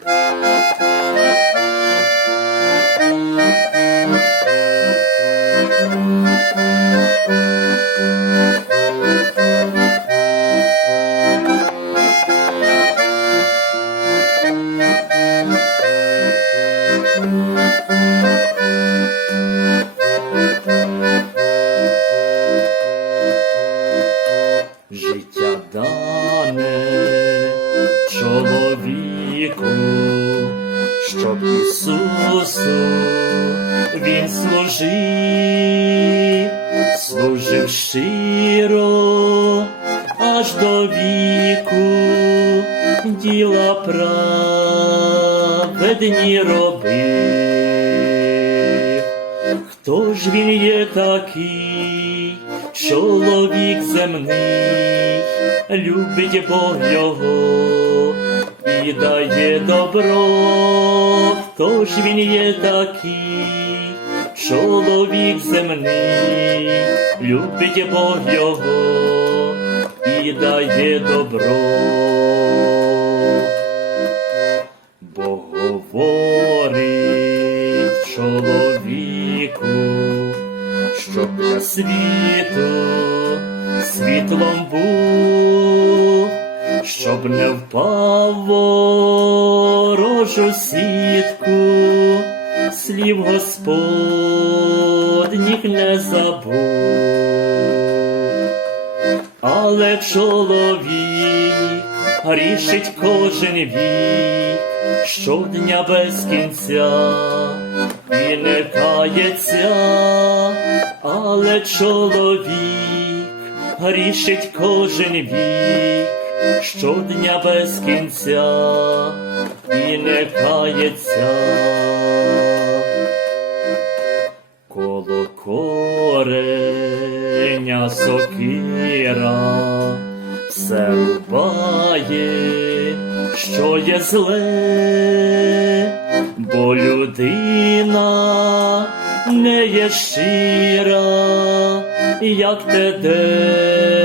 Життя служив щиро аж до віку, діла праведні робив. Хто ж він є такий, чоловік земний, любить Бог його і дає добро, хто ж він є такий, чоловік земний, любить Бог його і дає добро. Бо говорить чоловіку, щоб для світу світлом був, щоб не впав ворожу сітку, слів Господніх не забув. Але чоловік грішить кожен вік, щодня без кінця і не кається, але чоловік грішить кожен вік, щодня без кінця і не кається. Сокира. Все рубає, що є зле, бо людина не є щира, як те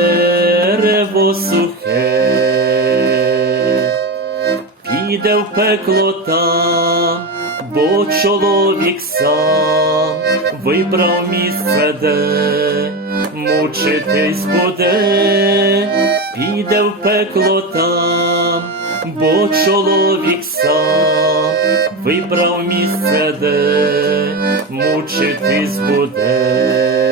дерево сухе. Піде в пекло там, бо чоловік сам вибрав місце, де мучитись буде, піде в пекло там, бо чоловік сам вибрав місце, де мучитись буде.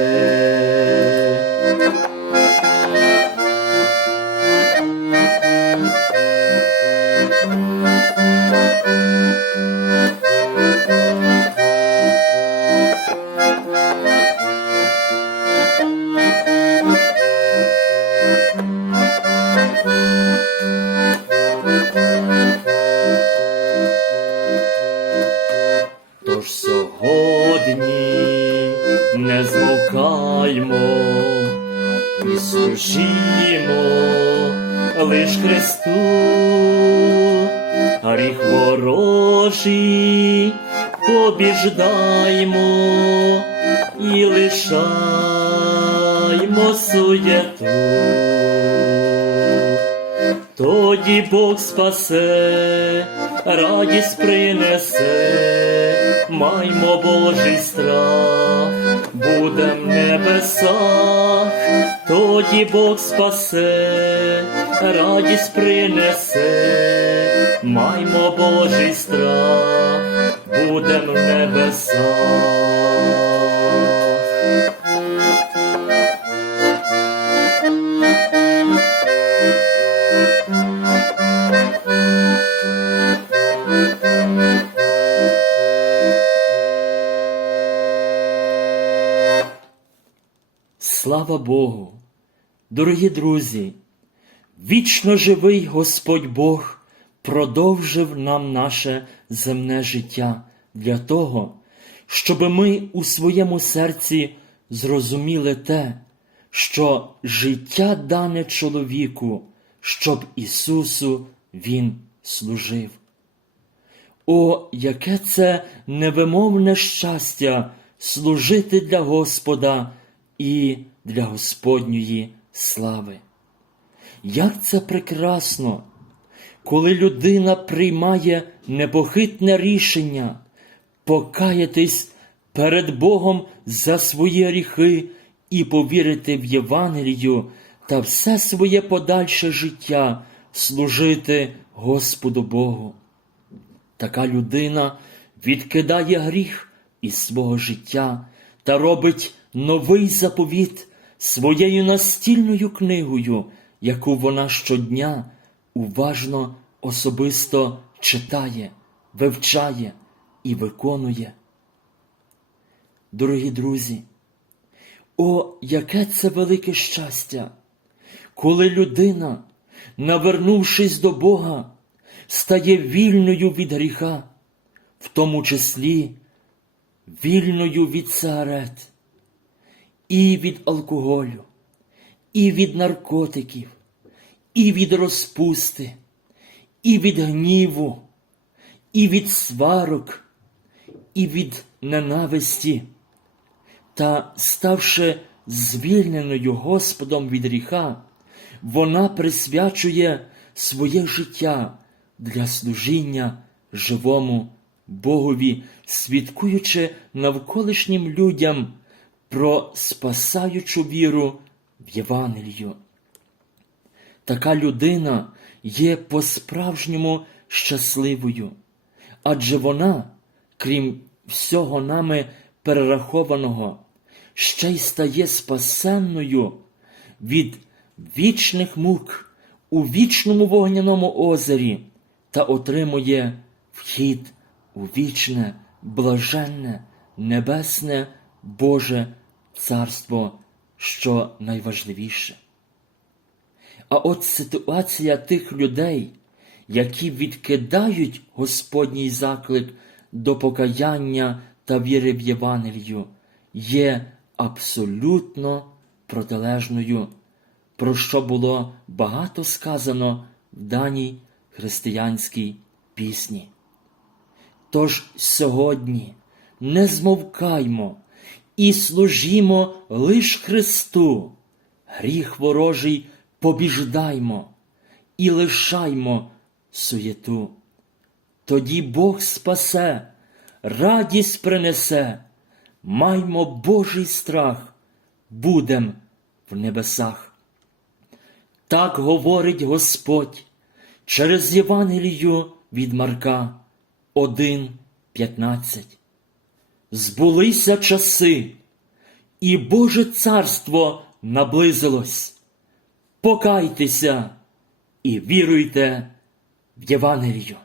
Христу, гріх ворожий побіждаймо і лишаймо суєту. Тоді Бог спасе, радість принесе, маймо Божий страх, будем в небесах, тоді Бог спасе, радість принесе, маймо Божий страх, будем в небесах. Слава Богу! Дорогі друзі! Вічно живий Господь Бог продовжив нам наше земне життя для того, щоб ми у своєму серці зрозуміли те, що життя дане чоловіку, щоб Ісусу Він служив. О, яке це невимовне щастя служити для Господа і для Господньої слави. Як це прекрасно, коли людина приймає непохитне рішення покаятись перед Богом за свої гріхи і повірити в Євангелію та все своє подальше життя служити Господу Богу. Така людина відкидає гріх із свого життя та робить новий заповіт своєю настільною книгою, яку вона щодня уважно особисто читає, вивчає і виконує. Дорогі друзі, о, яке це велике щастя, коли людина, навернувшись до Бога, стає вільною від гріха, в тому числі вільною від сигарет, і від алкоголю, і від наркотиків, і від розпусти, і від гніву, і від сварок, і від ненависті. Та, ставши звільненою Господом від гріха, вона присвячує своє життя для служіння живому Богові, свідкуючи навколишнім людям про спасаючу віру в Євангелію. Така людина є по-справжньому щасливою, адже вона, крім всього нами перерахованого, ще й стає спасенною від вічних мук у вічному вогняному озері та отримує вхід у вічне, блаженне, небесне Боже Царство, що найважливіше. А от ситуація тих людей, які відкидають Господній заклик до покаяння та віри в Євангелію, є абсолютно протилежною, про що було багато сказано в даній християнській пісні. Тож сьогодні не змовкаймо і служімо лиш Христу, гріх ворожий побіждаймо і лишаймо суєту. Тоді Бог спасе, радість принесе, маймо Божий страх, будем в небесах. Так говорить Господь через Євангелію від Марка 1.15. Збулися часи, і Боже царство наблизилось. Покайтеся і віруйте в Євангелію.